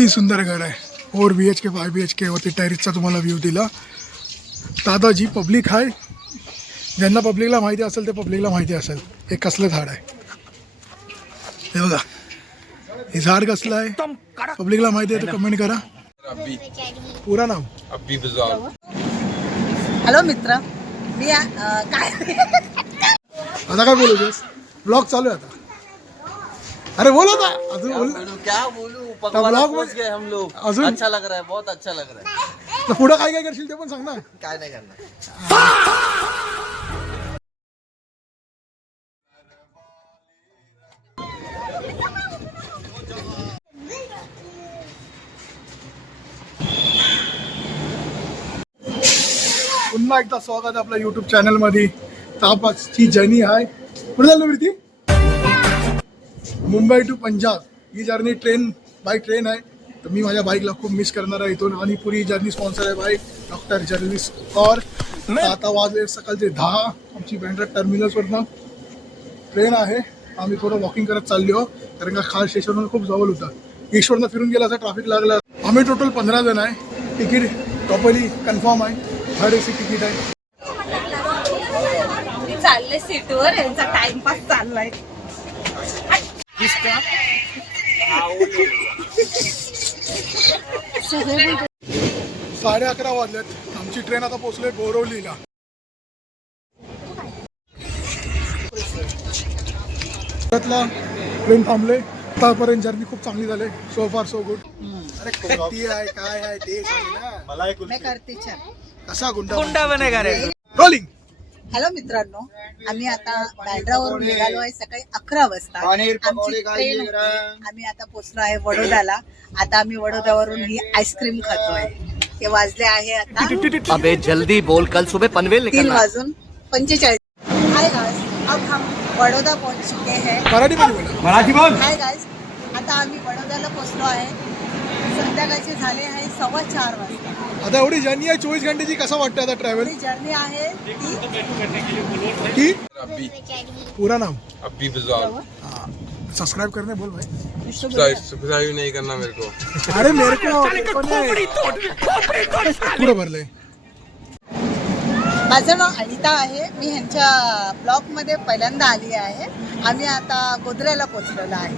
किती सुंदर घर आहे. 4 BHK 5 BHK वरती टेरेसचा तुम्हाला व्ह्यू दिला. दादाजी पब्लिक आहे. ज्यांना पब्लिकला माहिती असेल ते पब्लिकला माहिती असेल हे कसलं झाड आहे. हे बघा, हे झाड कसलं आहे पब्लिकला माहिती आहे तर कमेंट करा. पूरा नाव अब्बी बजाल. हॅलो मित्र, मी काय आता काय बोलू तेस? ब्लॉग चालू आहे आता. अरे बोलो ना, अजून बोल. क्या बोलूं, ब्लॉग पकवान पहुंच गए हम लोग. अजून अच्छा लग रहा है, बहुत अच्छा लग रहा है. तर पुढं काय काय करशील ते पण सांग ना. काय नाही करणार. पुन्हा एकदा स्वागत आहे आपल्या युट्यूब चॅनलमध्ये. तापाची जर्नी आहे. कुठे चाललो वरती? मुंबई टू पंजाब ही जर्नी बाय ट्रेन आहे. तर मी माझ्या बाईकला खूप मिस करणार आहे इथून. आणि पुरी जर्नी स्पॉन्सर आहे बाय डॉक्टर जर्नलिस्ट कौर. आता वाजले सकाळचे 10. आमची बँड्रा टर्मिनसवरनं ट्रेन आहे. आम्ही थोडं वॉकिंग करत चाललो आहोत कारण का खास स्टेशनवर खूप जवळ होता. ईश्वरनं फिरून गेला असं ट्रॅफिक लागला. आम्ही टोटल 15 जण आहे. तिकीट प्रॉपरली कन्फर्म आहे. थर्ड AC तिकीट आहे. चालले सीटवर, यांचा टाइमपास चाललाय. 11:30 वाजलेत. आमची ट्रेन आता पोहोचले बोरवलीला. ट्रेन थांबले. आतापर्यंत जर्नी खूप चांगली झाली. सो फार सो गुड. अरे कोणती आहे काय आहे ते सांग ना. मैं करते छान. कसा गुंडा बनेगा रे. रोलिंग. हॅलो मित्रांनो, आम्ही आता बँड्रावरून निघालो आहे सकाळी 11 वाजता. आमची ट्रेन होती. आम्ही आता पोहोचलो आहे वडोदराला. आता आम्ही वडोदरावरून ही आईस्क्रीम खातोय. ते वाजले आहे आता अबे जल्दी बोल, कल सुबह पनवेल 3:45. हाय गाइस, अब हम वडोदरा पहुंच चुके हैं. मराठी बोल. हाय गाइस, आता आम्ही वडोदराला पोहोचलो आहे. संध्याकाळचे झाले आहे 4:15 वाजता. आता एवढी जर्नी आहे 24 घंटेची. कसं वाटतं आता ट्रॅव्हल? ही जर्नी आहे की अब्बी पूरा नाम अब्बी बजाल. सब्सक्राइब करने बोल भाई. सब्सक्राइब नहीं करना मेरे को. अरे मेरे को पुढं भरलंय. माझं नाव अनिता आहे. मी ह्यांच्या ब्लॉगमध्ये पहिल्यांदा आली आहे. आम्ही आता गोधऱ्याला पोहोचलेलो आहे.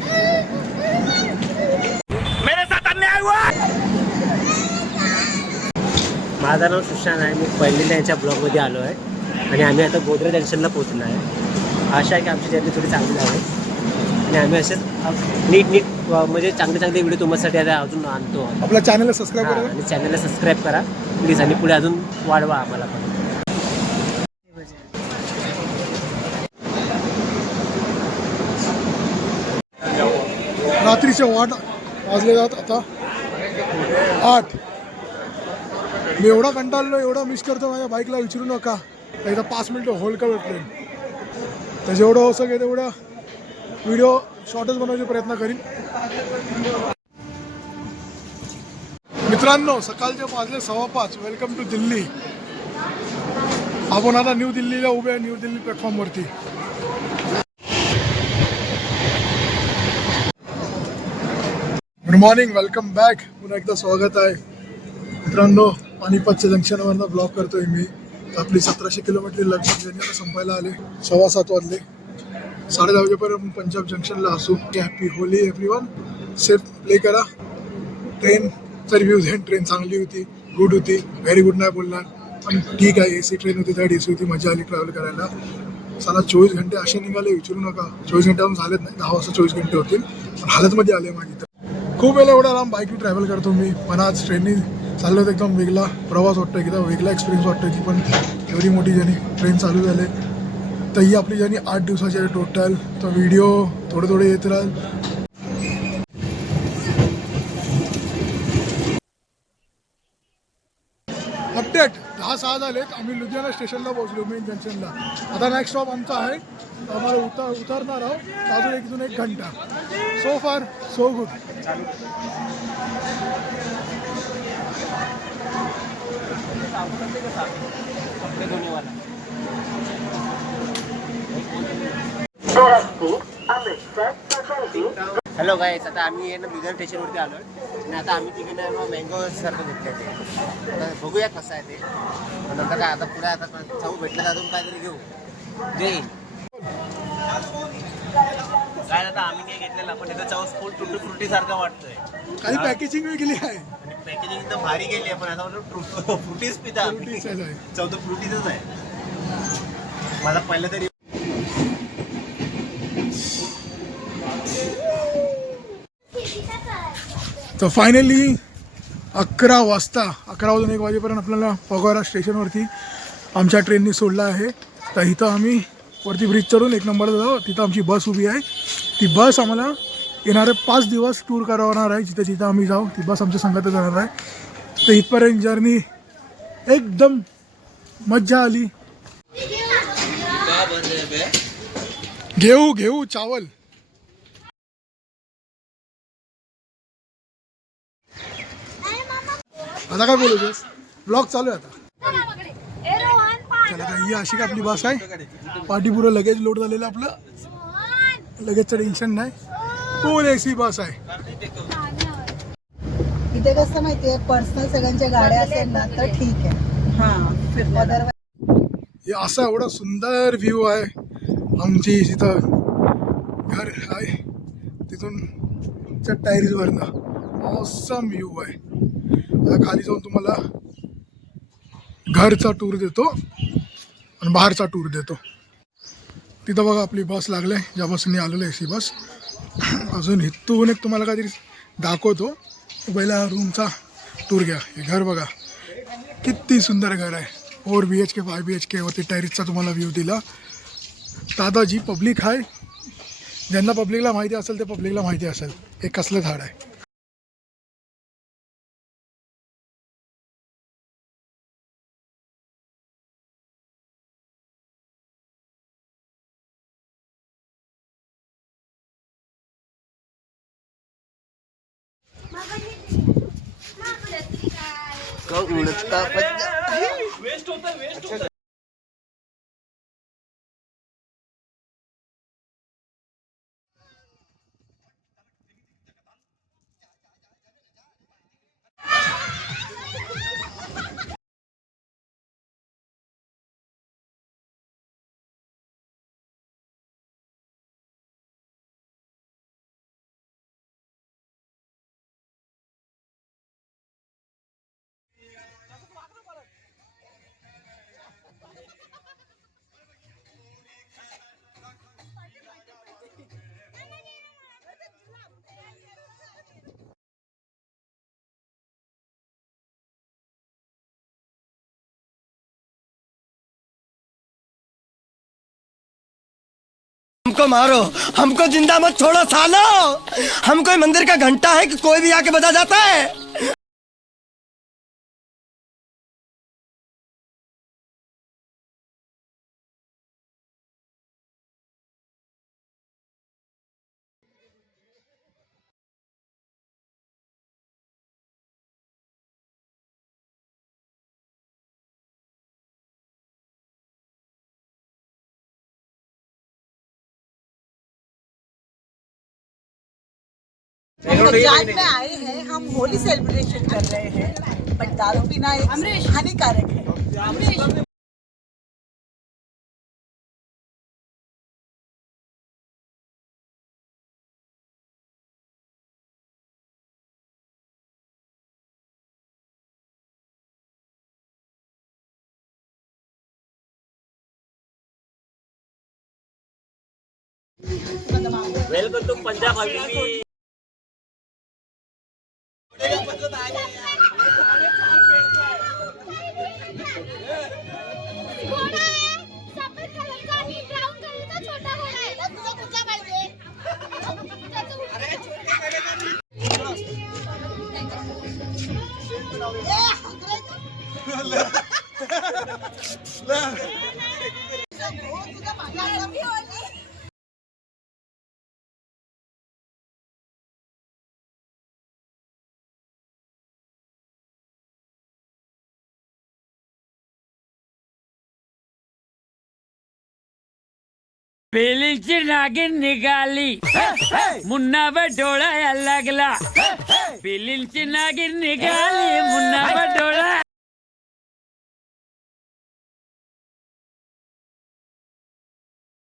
माझं नाव सुशांत आहे. मी पहिल्यांदा यांच्या ब्लॉगमध्ये आलो आहे आणि आम्ही आता गोधरा जंक्शनला पोहोचलो आहे. आशा आहे की आमची जर्नी थोडी चांगली आहे आणि आम्ही असेच नीट म्हणजे चांगले व्हिडिओ तुमच्यासाठी आता अजून आणतो. आपल्या चॅनलला सबस्क्राईब करा आणि चॅनलला सबस्क्राईब करा प्लीज आणि पुढे अजून वाढवा आम्हाला पण. रात्रीचे वाजले जात आता 8. मी एवढा कंटाळलो, एवढा मिस करतो माझ्या बाईकला विचारू नका. एकदा 5 मिनिटं होल्ड कर ट्रेन. तर जेवढं हो सके तेवढं व्हिडिओ शॉर्टच बनवायचा प्रयत्न करीन. मित्रांनो, सकाळचे वाजले 5:15. Welcome to Delhi. आपण आता न्यू दिल्लीला उभे आहे. न्यू दिल्ली प्लॅटफॉर्मवरती. Good morning, welcome back. पुन्हा एकदा स्वागत आहे मित्रांनो. पानिपतच्या जंक्शनवरनं ब्लॉग करतोय मी. आपली 1700 किलोमीटर लगभग जर्नी आता संपायला आले. 7:15 वाजले. 10:30 वाजेपर्यंत पंजाब जंक्शनला असू. Happy Holy everyone. Safe play करा. ट्रेनचा रिव्ह्यू देईन. ट्रेन चांगली होती, गुड होती. व्हेरी गुड नाही बोलणार पण ठीक आहे. AC ट्रेन होती, थर्ड AC होती. मजा आली ट्रॅव्हल करायला. साला 24 घंटे असे निघाले विचारू नका. 24 घंटे अजून झालेत नाही. 10 वाजता 24 घंटे होतील. पण हालतमध्ये आले माझी. तर खूप वेळा एवढा लांब बाईकने ट्रॅव्हल करतो मी, पण आज ट्रेनने चाललो होतं. एकदम वेगळा प्रवास वाटतो, एकदम वेगळा एक्सपिरियन्स वाटतो की पण एवढी मोठी जर्नी ट्रेन चालू झाले. तर ही आपली जर्नी 8 दिवसाची आहे टोटल. तर व्हिडिओ थोडे येत राहील. अपडेट 10:06 झालेत. आम्ही लुधियाना स्टेशनला पोहोचलो, मेन जंक्शनला. आता नेक्स्ट स्टॉप आमचा आहे. आम्हाला उतरणार आहोत अजून 1 घंटा. सो फार सो गुड. हॅलो गाईस, आता आम्ही लुधियाना स्टेशनवरती आलो आहे. आणि आता आम्ही तिकडे मँगो सारखं घेतलं ते आता बघूया कसं आहे ते नंतर काय आता पुढे आता चाऊ भेटलं अजून काहीतरी घेऊ जय हिंद. काय आता आम्ही काय घेतलेलं पण त्याचा चाऊ फुल टुटी फ्रुटी सारखं वाटतोय काही पॅकेजिंग वेगळी आहे. आणि पॅकेजिंग एकदम भारी गेली आहे पण आता वाटतं फ्रुटीज पिता Fruities आहे. चौथं फ्रुटीजच आहे. मला पहिलं तरी तर फायनली 11 वाजता 11 वाजून 1 वाजेपर्यंत आपल्याला फगवारा स्टेशनवरती आमच्या ट्रेननी सोडलं आहे. तर इथं आम्ही वरती ब्रिज चढून 1 नंबरला जाऊ. तिथं आमची बस उभी आहे. ती बस आम्हाला येणारे 5 दिवस टूर करवणार आहे. जिथं जिथं आम्ही जाऊ ती बस आमच्या संघातच जाणार आहे. तर इथपर्यंत जर्नी एकदम मज्जा आली. घेऊ चावल. आता काय बोलू ब्लॉग चालू आहे आता. चला आता ही अशी का आपली बस आहे. पाठी पुरं लगेच लोड झालेलं आपलं. लगेचचं टेन्शन नाही. फुल AC बस आहे. इथे कसं माहितीये पर्सनल सगळ्यांच्या गाड्या असेल ना तर ठीक आहे. हा हे असा एवढा सुंदर व्ह्यू आहे. आमची जिथं घर आहे तिथून टायरीजवरनं ऑसम व्ह्यू आहे. आता खाली जाऊन तुम्हाला घरचा टूर देतो आणि बाहेरचा टूर देतो. तिथं बघा आपली बस लागली आहे. ज्या बसने आलेलं AC बस. अजून इथून एक तुम्हाला काहीतरी दाखवतो. पहिला रूमचा टूर घ्या. हे घर बघा किती सुंदर घर आहे. 4 BHK 5 BHK वरती टेरेसचा तुम्हाला व्ह्यू दिला. दादा जी पब्लिक आहे ज्यांना पब्लिकला माहिती असेल ते पब्लिकला माहिती असेल हे कसलं झाड आहे. उड़ता हमको मारो, हमको जिंदा मत छोड़ो सालो. हम कोई मंदिर का घंटा है कि कोई भी आके बजा जाता है. रमजान में आए हैं हम होली सेलिब्रेशन कर रहे हैं बट दारू पीना एक हानिकारक है. Welcome to Punjab Haveli. पेलीची नागिन निघाली मुन्नावर डोळा लागला पेलीची नागिन निघाली